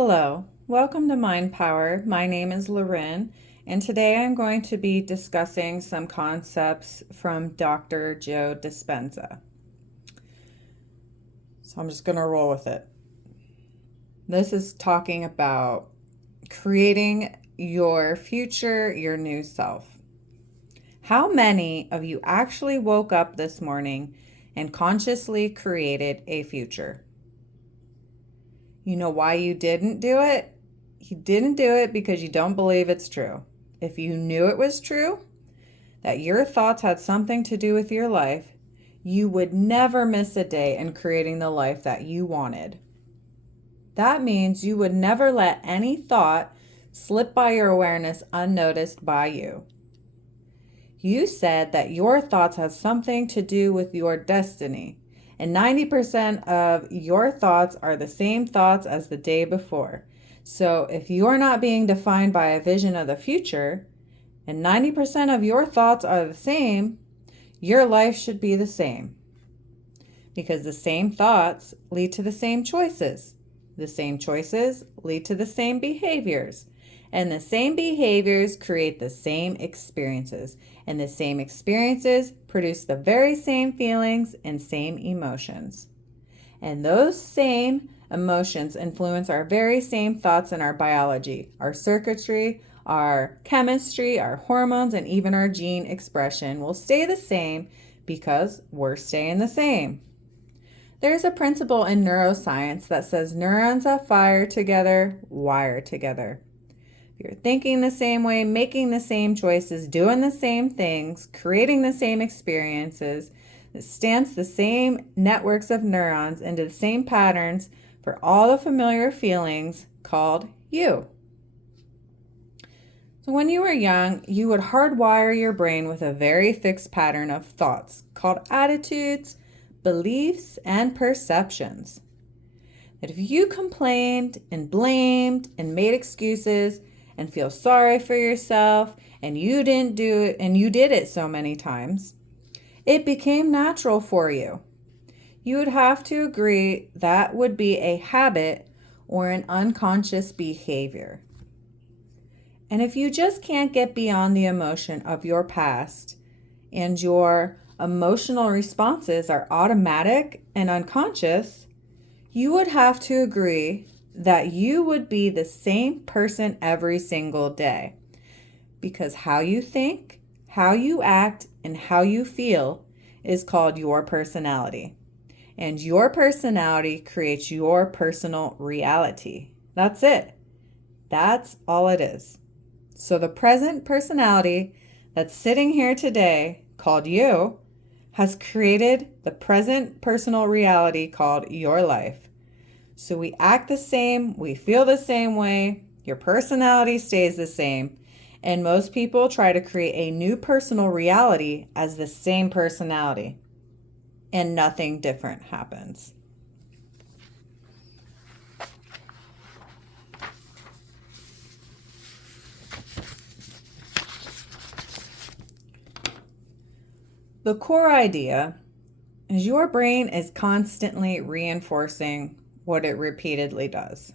Hello, welcome to Mind Power. My name is Loren, and today I'm going to be discussing some concepts from Dr. Joe Dispenza. So I'm just going to roll with it. This is talking about creating your future, your new self. How many of you actually woke up this morning and consciously created a future? You know why you didn't do it? You didn't do it because you don't believe it's true. If you knew it was true, that your thoughts had something to do with your life, you would never miss a day in creating the life that you wanted. That means you would never let any thought slip by your awareness unnoticed by you. You said that your thoughts have something to do with your destiny, and 90% of your thoughts are the same thoughts as the day before. So if you're not being defined by a vision of the future, and 90% of your thoughts are the same, your life should be the same. Because the same thoughts lead to the same choices. The same choices lead to the same behaviors. And the same behaviors create the same experiences. And the same experiences produce the very same feelings and same emotions. And those same emotions influence our very same thoughts in our biology, our circuitry, our chemistry, our hormones, and even our gene expression will stay the same because we're staying the same. There's a principle in neuroscience that says neurons that fire together wire together. If you're thinking the same way, making the same choices, doing the same things, creating the same experiences, it stands the same networks of neurons into the same patterns for all the familiar feelings called you. So when you were young, you would hardwire your brain with a very fixed pattern of thoughts called attitudes, beliefs, and perceptions. That if you complained and blamed and made excuses and feel sorry for yourself and you didn't do it and you did it so many times, it became natural for you. You would have to agree that would be a habit or an unconscious behavior. And if you just can't get beyond the emotion of your past and your emotional responses are automatic and unconscious, you would have to agree that you would be the same person every single day. Because how you think, how you act, and how you feel is called your personality. And your personality creates your personal reality. That's it. That's all it is. So the present personality that's sitting here today, called you, has created the present personal reality called your life. So we act the same, we feel the same way, your personality stays the same, and most people try to create a new personal reality as the same personality, and nothing different happens. The core idea is your brain is constantly reinforcing what it repeatedly does.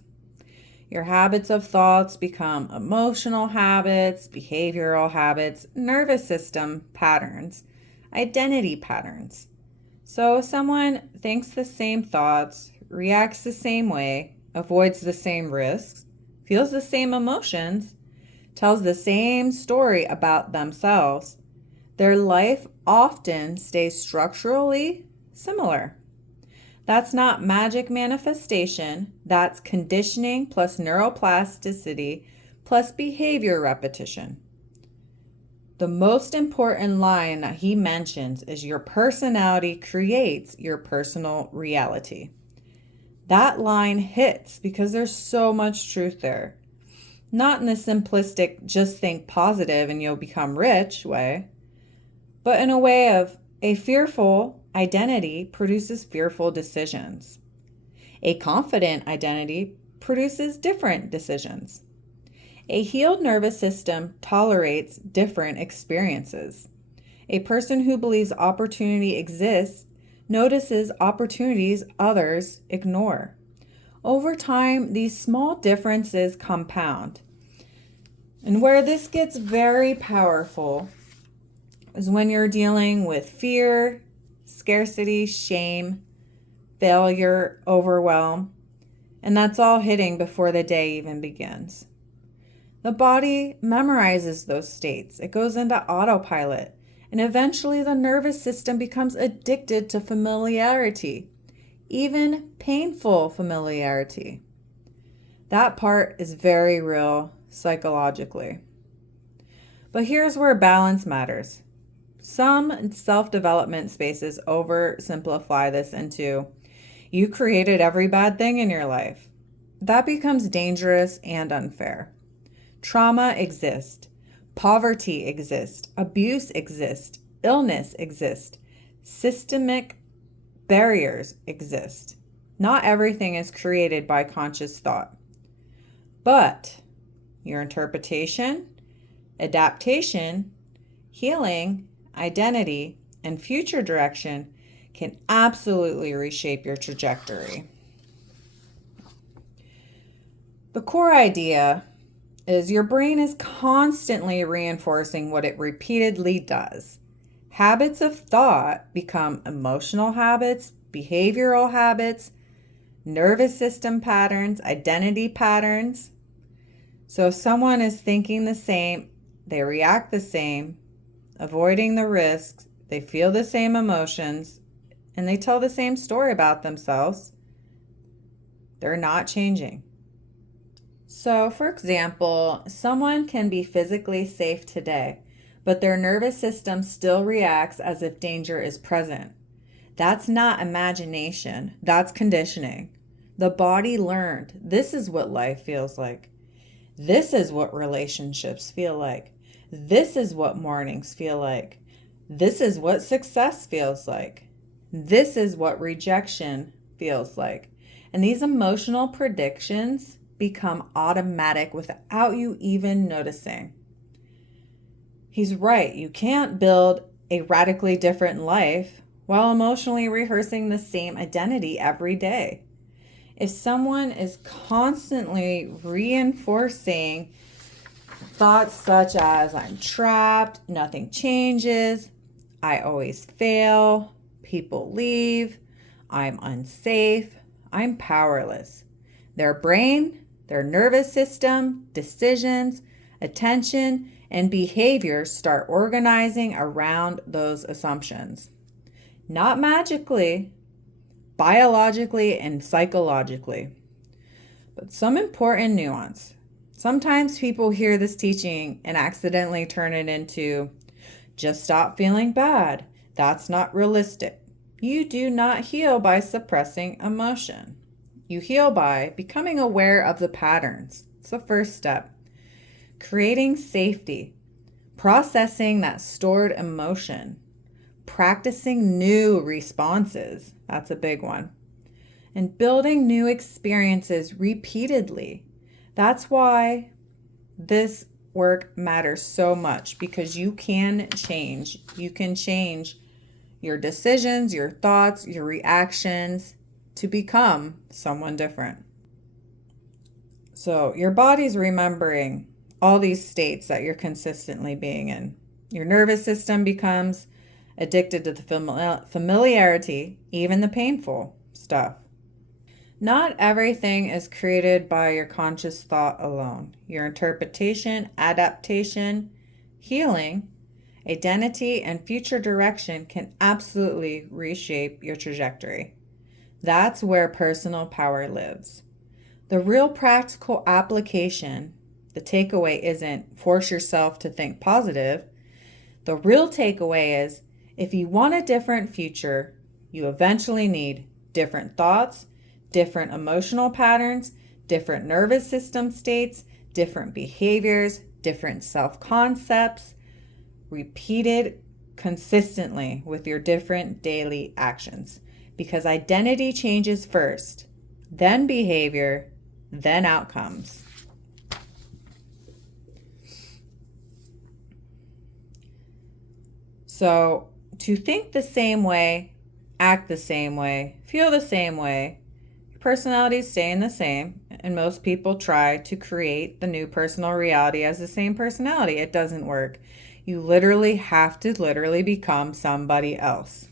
Your habits of thoughts become emotional habits, behavioral habits, nervous system patterns, identity patterns. So if someone thinks the same thoughts, reacts the same way, avoids the same risks, feels the same emotions, tells the same story about themselves, their life often stays structurally similar. That's not magic manifestation, that's conditioning plus neuroplasticity plus behavior repetition. The most important line that he mentions is your personality creates your personal reality. That line hits because there's so much truth there. Not in the simplistic just think positive and you'll become rich way, but in a way of a fearful identity produces fearful decisions. A confident identity produces different decisions. A healed nervous system tolerates different experiences. A person who believes opportunity exists notices opportunities others ignore. Over time, these small differences compound. And where this gets very powerful is when you're dealing with fear, scarcity, shame, failure, overwhelm, and that's all hitting before the day even begins. The body memorizes those states. It goes into autopilot, and eventually the nervous system becomes addicted to familiarity, even painful familiarity. That part is very real psychologically. But here's where balance matters. Some self-development spaces oversimplify this into, you created every bad thing in your life. That becomes dangerous and unfair. Trauma exists. Poverty exists. Abuse exists. Illness exists. Systemic barriers exist. Not everything is created by conscious thought. But your interpretation, adaptation, healing, identity, and future direction can absolutely reshape your trajectory. The core idea is your brain is constantly reinforcing what it repeatedly does. Habits of thought become emotional habits, behavioral habits, nervous system patterns, identity patterns. So if someone is thinking the same, they react the same, avoiding the risks, they feel the same emotions, and they tell the same story about themselves, they're not changing. So, for example, someone can be physically safe today, but their nervous system still reacts as if danger is present. That's not imagination, that's conditioning. The body learned this is what life feels like. This is what relationships feel like. This is what mornings feel like. This is what success feels like. This is what rejection feels like. And these emotional predictions become automatic without you even noticing. He's right. You can't build a radically different life while emotionally rehearsing the same identity every day. If someone is constantly reinforcing thoughts such as I'm trapped, nothing changes, I always fail, people leave, I'm unsafe, I'm powerless, their brain, their nervous system, decisions, attention, and behavior start organizing around those assumptions. Not magically, biologically and psychologically. But some important nuance. Sometimes people hear this teaching and accidentally turn it into, just stop feeling bad. That's not realistic. You do not heal by suppressing emotion. You heal by becoming aware of the patterns. It's the first step. Creating safety, processing that stored emotion, practicing new responses. That's a big one. And building new experiences repeatedly. That's why this work matters so much, because you can change. You can change your decisions, your thoughts, your reactions to become someone different. So your body's remembering all these states that you're consistently being in. Your nervous system becomes addicted to the familiarity, even the painful stuff. Not everything is created by your conscious thought alone. Your interpretation, adaptation, healing, identity, and future direction can absolutely reshape your trajectory. That's where personal power lives. The real practical application, the takeaway isn't force yourself to think positive. The real takeaway is if you want a different future, you eventually need different thoughts, different emotional patterns, different nervous system states, different behaviors, different self-concepts, repeated consistently with your different daily actions. Because identity changes first, then behavior, then outcomes. So, to think the same way, act the same way, feel the same way, personalities staying the same, and most people try to create the new personal reality as the same personality. It doesn't work. You literally have to become somebody else.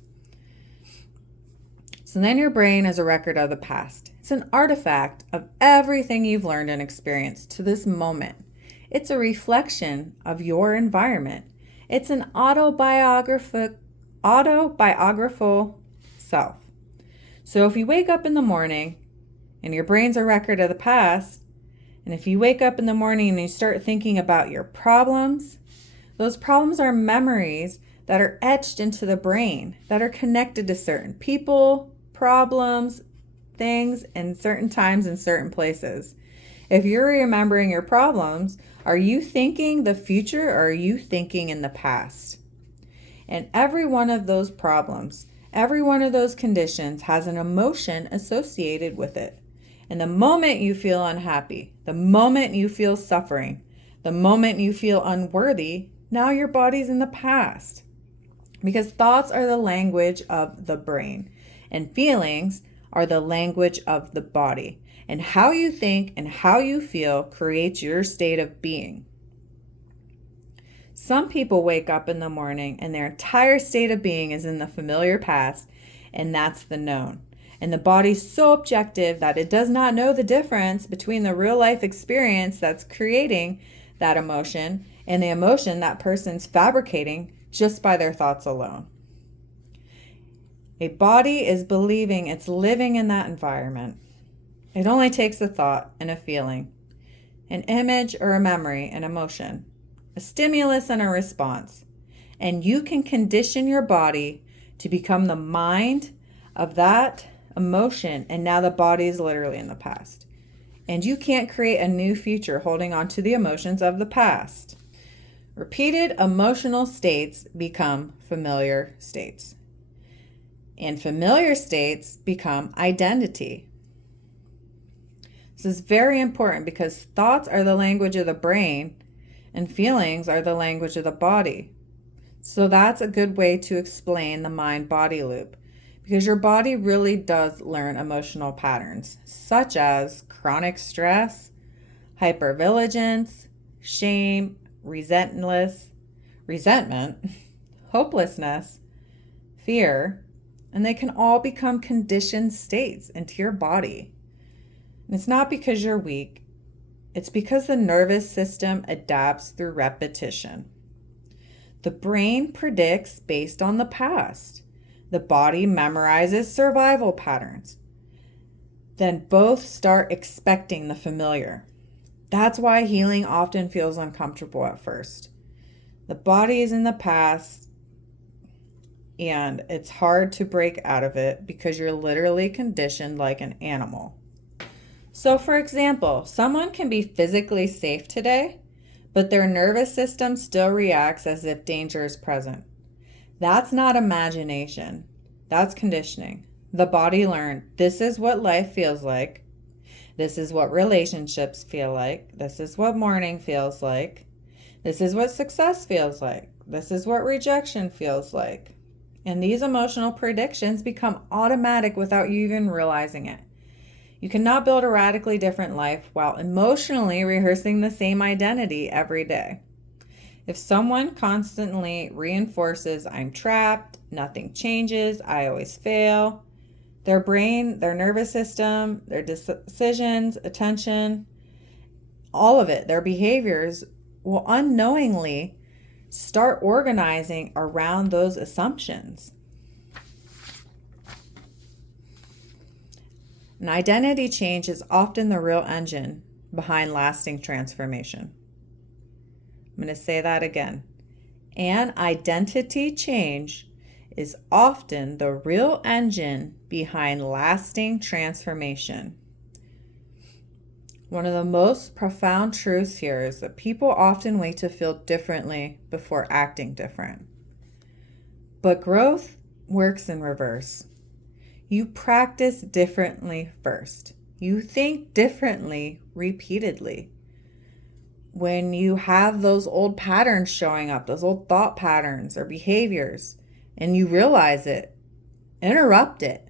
So then your brain is a record of the past. It's an artifact of everything you've learned and experienced to this moment. It's a reflection of your environment. It's an autobiographical self. So if you wake up in the morning and your brain's a record of the past, and if you wake up in the morning and you start thinking about your problems, those problems are memories that are etched into the brain, that are connected to certain people, problems, things, and certain times and certain places. If you're remembering your problems, are you thinking the future or are you thinking in the past? And every one of those problems, every one of those conditions has an emotion associated with it. And the moment you feel unhappy, the moment you feel suffering, the moment you feel unworthy, now your body's in the past. Because thoughts are the language of the brain, and feelings are the language of the body. And how you think and how you feel creates your state of being. Some people wake up in the morning and their entire state of being is in the familiar past, and that's the known. And the body's so objective that it does not know the difference between the real life experience that's creating that emotion and the emotion that person's fabricating just by their thoughts alone. A body is believing it's living in that environment. It only takes a thought and a feeling, an image or a memory, an emotion, a stimulus and a response. And you can condition your body to become the mind of that emotion, and now the body is literally in the past. And you can't create a new future holding on to the emotions of the past. Repeated emotional states become familiar states. And familiar states become identity. This is very important because thoughts are the language of the brain and feelings are the language of the body. So that's a good way to explain the mind-body loop, because your body really does learn emotional patterns such as chronic stress, hypervigilance, shame, resentment, hopelessness, fear, and they can all become conditioned states into your body. And it's not because you're weak, it's because the nervous system adapts through repetition. The brain predicts based on the past. The body memorizes survival patterns. Then both start expecting the familiar. That's why healing often feels uncomfortable at first. The body is in the past, and it's hard to break out of it because you're literally conditioned like an animal. So, for example, someone can be physically safe today, but their nervous system still reacts as if danger is present. That's not imagination. That's conditioning. The body learned this is what life feels like. This is what relationships feel like. This is what mourning feels like. This is what success feels like. This is what rejection feels like. And these emotional predictions become automatic without you even realizing it. You cannot build a radically different life while emotionally rehearsing the same identity every day. If someone constantly reinforces, I'm trapped, nothing changes, I always fail, their brain, their nervous system, their decisions, attention, all of it, their behaviors will unknowingly start organizing around those assumptions. An identity change is often the real engine behind lasting transformation. I'm going to say that again. An identity change is often the real engine behind lasting transformation. One of the most profound truths here is that people often wait to feel differently before acting different. But growth works in reverse. You practice differently first. You think differently repeatedly. When you have those old patterns showing up, those old thought patterns or behaviors, and you realize it, interrupt it.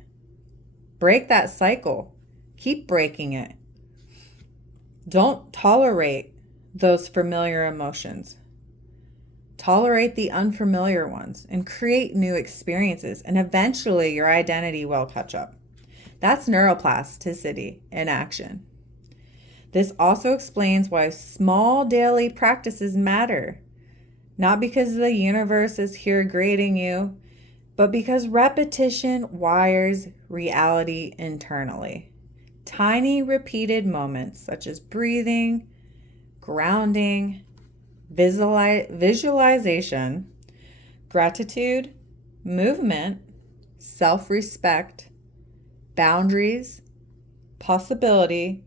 Break that cycle. Keep breaking it. Don't tolerate those familiar emotions. Tolerate the unfamiliar ones and create new experiences, and eventually your identity will catch up. That's neuroplasticity in action. This also explains why small daily practices matter. Not because the universe is here grading you, but because repetition wires reality internally. Tiny repeated moments such as breathing, grounding, visualization, gratitude, movement, self-respect, boundaries, possibility,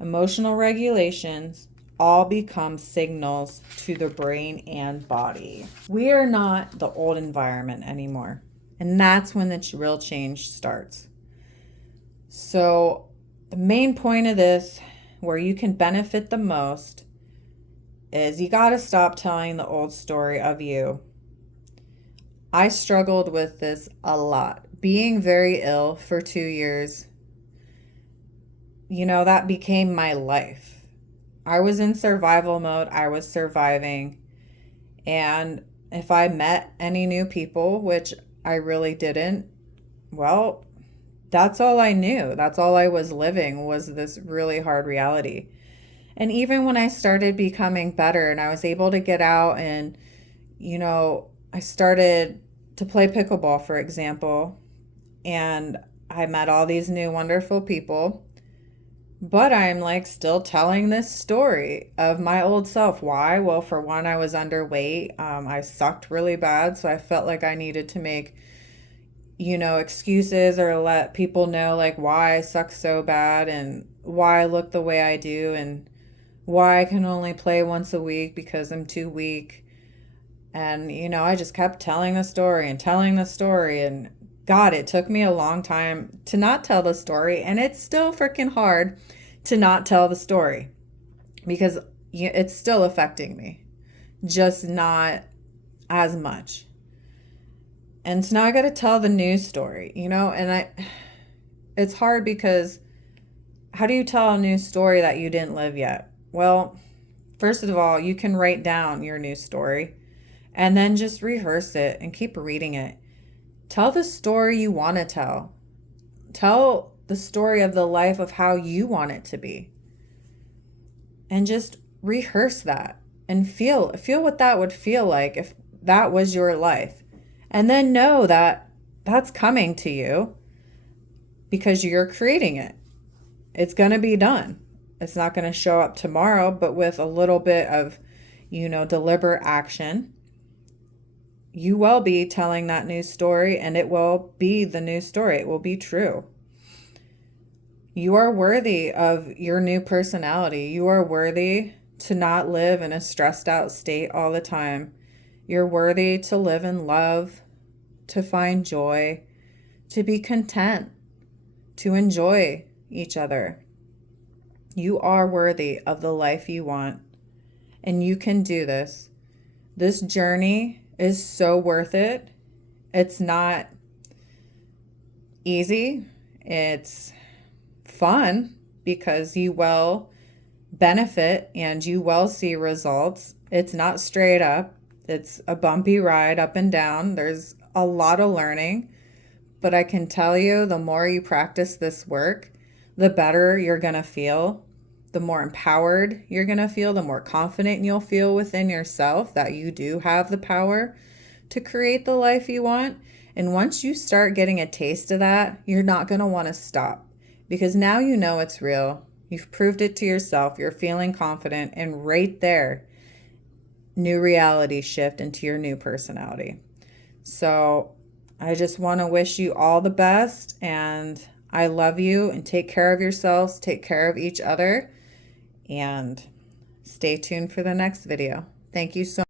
emotional regulations, all become signals to the brain and body. We are not the old environment anymore. And that's when the real change starts. So the main point of this, where you can benefit the most, is you got to stop telling the old story of you. I struggled with this a lot. Being very ill for 2 years, that became my life. I was in survival mode. I was surviving. And if I met any new people, which I really didn't, well, that's all I knew. That's all I was living, was this really hard reality. And even when I started becoming better and I was able to get out and, I started to play pickleball, for example, and I met all these new wonderful people. But I'm still telling this story of my old self. Why? Well, for one, I was underweight. I sucked really bad. So I felt like I needed to make, excuses or let people know why I suck so bad and why I look the way I do and why I can only play once a week because I'm too weak. And, I just kept telling the story and telling the story. And God, it took me a long time to not tell the story. And it's still freaking hard to not tell the story because it's still affecting me, just not as much. And so now I got to tell the new story, and it's hard because how do you tell a new story that you didn't live yet? Well, first of all, you can write down your new story and then just rehearse it and keep reading it. Tell the story you want to tell. Tell the story of the life of how you want it to be. And just rehearse that and feel what that would feel like if that was your life. And then know that that's coming to you because you're creating it. It's going to be done. It's not going to show up tomorrow, but with a little bit of, deliberate action, you will be telling that new story and it will be the new story. It will be true. You are worthy of your new personality. You are worthy to not live in a stressed out state all the time. You're worthy to live in love, to find joy, to be content, to enjoy each other. You are worthy of the life you want, and you can do this. This journey is so worth it. It's not easy. It's fun because you will benefit and you will see results. It's not straight up. It's a bumpy ride up and down. There's a lot of learning, but I can tell you the more you practice this work, the better you're going to feel, the more empowered you're going to feel, the more confident you'll feel within yourself that you do have the power to create the life you want. And once you start getting a taste of that, you're not going to want to stop because now you know it's real. You've proved it to yourself. You're feeling confident, and right there, new reality shift into your new personality. So I just want to wish you all the best, and I love you, and take care of yourselves, take care of each other, and stay tuned for the next video. Thank you so much.